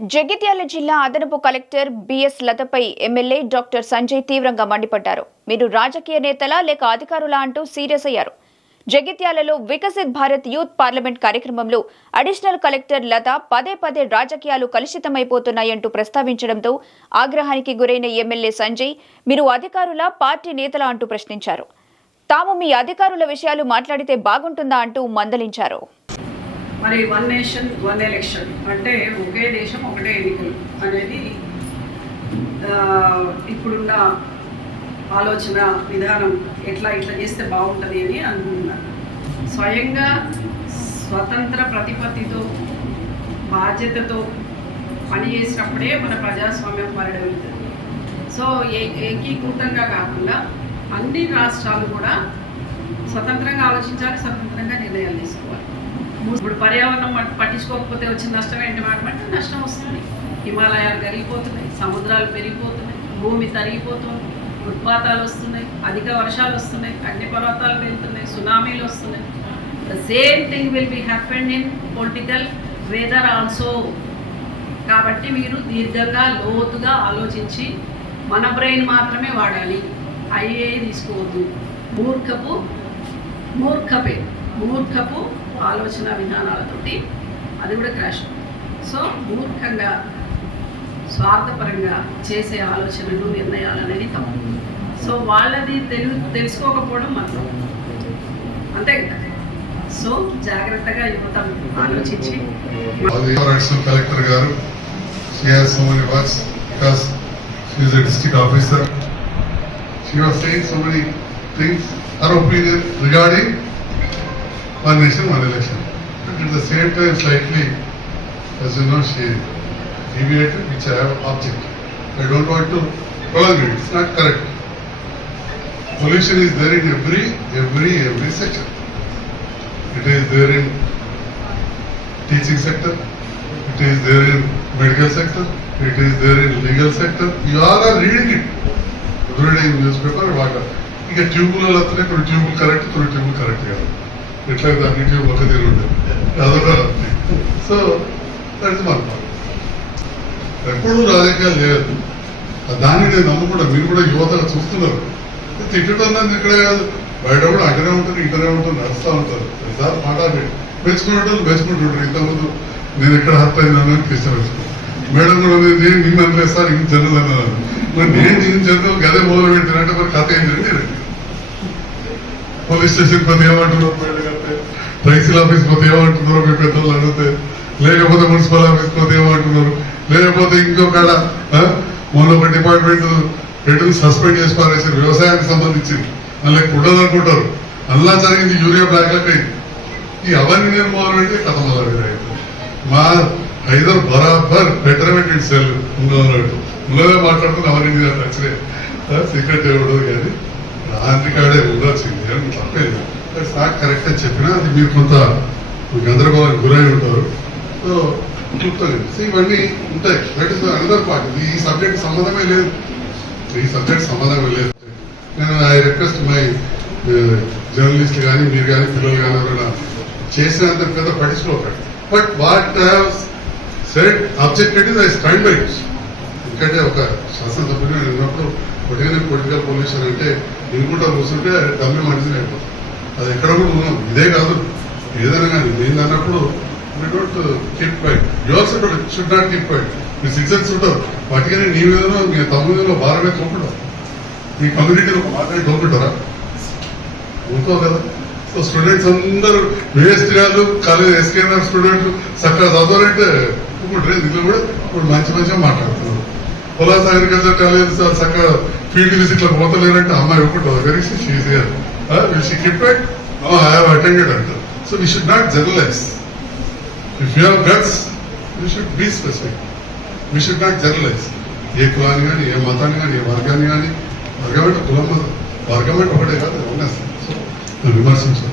జగిత్యాల జిల్లా అదనపు collector BS లతపై ఎమ్మెల్యే డాక్టర్ సంజయ్ తీవ్రంగా మండిపడ్డారు. మీరు రాజకీయ నేతలా లేక అధికారులా అంటూ సీరియస్ అయ్యారు. జగిత్యాలలో వికసిత్ భారత్ యూత్ పార్లమెంట్ కార్యక్రమంలో అడిషనల్ కలెక్టర్ లత పదే పదే రాజకీయాలు కలుషితమైపోతున్నాయంటూ ప్రస్తావించడంతో ఆగ్రహానికి గురైన ఎమ్మెల్యే సంజయ్ మీరు అధికారులా పార్టీ నేతలా అంటూ ప్రశ్నించారు. తాము మీ అధికారుల విషయాలు మాట్లాడితే బాగుంటుందా అంటూ మందలించారు. మరి వన్ నేషన్ వన్ ఎలక్షన్ అంటే ఒకే దేశం ఒకటే ఎన్నికలు అనేది ఇప్పుడున్న ఆలోచన విధానం ఇట్లా చేస్తే బాగుంటుంది అని అనుకుంటున్నాను. స్వయంగా స్వతంత్ర ప్రతిపత్తితో బాధ్యతతో పనిచేసినప్పుడే మన ప్రజాస్వామ్యం పరిడవిస్తుంది. సో ఏకీకృతంగా కాకుండా అన్ని రాష్ట్రాలు కూడా స్వతంత్రంగా ఆలోచించాలి, స్వతంత్రంగా నిర్ణయాలు తీసుకోవాలి. ఇప్పుడు పర్యావరణం పట్టించుకోకపోతే వచ్చిన నష్టం ఏంటి అంటే నష్టం వస్తుంది. హిమాలయాలు కరిగిపోతున్నాయి, సముద్రాలు పెరిగిపోతున్నాయి, భూమి తరిగిపోతుంది, ఉత్పాతాలు వస్తున్నాయి, అధిక వర్షాలు వస్తున్నాయి, అగ్నిపర్వతాలు వెళ్తున్నాయి, సునామీలు వస్తున్నాయి. The same thing will be happened in political weather also. కాబట్టి మీరు దీర్ఘంగా లోతుగా ఆలోచించి మన బ్రెయిన్ మాత్రమే వాడాలి, అయ్యే తీసుకోవద్దు. మూర్ఖపు ఆలోచన విధానాలతోటి అది కూడా క్రాష్. సో మూర్ఖంగా స్వార్థపరంగా చేసే ఆలోచనలు నిర్ణయాలు అనేది తప్పు. సో వాళ్ళది తెలుసుకోకపోవడం మాత్రం అంతే కదా. సో జాగ్రత్తగా యువత ఆలోచించి కలెక్టర్ గారు district officer. She was saying so many things, her opinion regarding one nation, one election. But at the same time, slightly, as you know, she deviated, which I have object. I don't want to prolong it. It's not correct. Pollution is there in every sector. It is there in teaching sector. It is there in medical sector. It is there in legal sector. You all are reading it. Reading newspaper, water. ఇక ట్యూబులలో వస్తున్నాయి, కొన్ని ట్యూబులు correct, కొన్ని ట్యూబులు correct కాదు. ఎట్లయితే అన్ని tube ఒక తీరు ఉండేది, అదొక. So that's one point. ఎప్పుడూ రాజకీయాలు చేయద్దు. దాన్ని నేను నమ్మకుండా మీరు కూడా యువతగా చూస్తున్నారు. తిట్టడం ఇక్కడే కాదు, బయట కూడా అక్కడే ఉంటుంది, ఇక్కడే ఉంటుంది, నడుస్తూ ఉంటారు. సార్ మాట్లాడి మెచ్చుకుంటుంటారు. ఇంతకుముందు నేను ఎక్కడ హత్య అయినాను అని కృష్ణ మెచ్చుకుంటాను. మేడం కూడా నేను నిన్ను అనలేదు సార్, ఇంక జనరల్ అన్నాను. మరి నేను జనరల్ గదే మొదలు పెట్టినంటే మరి కథ ఏం జరిగింది. పోలీస్ స్టేషన్ పోతే ఏమంటున్నారు, తహసీల్ ఆఫీస్ పోతే ఏమంటున్నారు మీ పెద్దలు అడిగితే, లేకపోతే మున్సిపల్ ఆఫీస్ పోతే ఏమంటున్నారు, లేకపోతే ఇంకొక మొన్న ఒక డిపార్ట్మెంట్ హెడ్ని సస్పెండ్ చేసి పారేసారు వ్యవసాయానికి సంబంధించి. అందులో ఉండదనుకుంటారు, అలా జరిగింది యూరియా బ్లాక్లకు అయింది. ఈ అవన్నీ నేను మొదలు పెడితే కథ మొదలు పెట్టారు. మా ఐదర్ బరాబర్ బెటర్మెంట్ సెల్ ఉన్నదే మాట్లాడుతున్న అవన్నీ నచ్చలే సీక్రెట్ ఇవ్వడు. కానీ ఆంధ్రికాడే ఉండాల్సింది అని తప్పేది. నాకు కరెక్ట్ అని చెప్పినా అది మీరు కొంత గందరగోళానికి గురై ఉంటారు. సో క్లుప్తంగా ఇవన్నీ ఉంటాయి. That is another part. ఈ సబ్జెక్ట్ సంబంధమే లేదు. నేను ఐ రిక్వెస్ట్ మై జర్నలిస్ట్ కానీ మీరు కానీ పిల్లలు కానీ ఎవరైనా చేసినంత పెద్ద పట్టించుకోకండి. But what said objected is I stand by it. ఎందుకంటే ఒక శాసనసభ్యుడు ఉన్నప్పుడు పొలిటికల్ పొల్యూషన్ అంటే ఇంకుంటా కూర్చుంటే డబ్బు మనిషిని అయిపోతుంది. అది ఎక్కడ కూడా ఉన్నాం. ఇదే కాదు, ఏదైనా కానీ నేను అన్నప్పుడు we don't keep quiet. You also should not keep quiet. మీ సిటిజన్స్ ఉంటారు, వాటికనే నీ మీదనో మీ తమ్ముడిలో భారమే తోకుంటారు. మీ కమ్యూనిటీలో మాత్రమే తోకుంటారా? ఉంటావు కదా. సో స్టూడెంట్స్ అందరూ వేస్ట్ కాదు, కాలేజ్ ఎస్కేఆర్ స్టూడెంట్లు చక్కగా చదవాలంటే ఇప్పుడు దీంట్లో కూడా ఇప్పుడు మంచిగా మాట్లాడుతున్నారు. పొలాస్ అగ్రికల్చర్ కాలేజ్ చక్కగా ఫీల్డ్ విజిట్లో పోతలేరంటే అమ్మాయి ఒప్పుకుంటుంది. Very she keep it. I have attended అంటారు. So we should not generalise. If you have guts you should be specific. We should not generalise. ఏ కులాన్ని కానీ, ఏ మతాన్ని కానీ, ఏ వర్గాన్ని కానీ. వర్గం అంటే కులం, వర్గం అంటే ఒకటే కాదు, విమర్శించారు.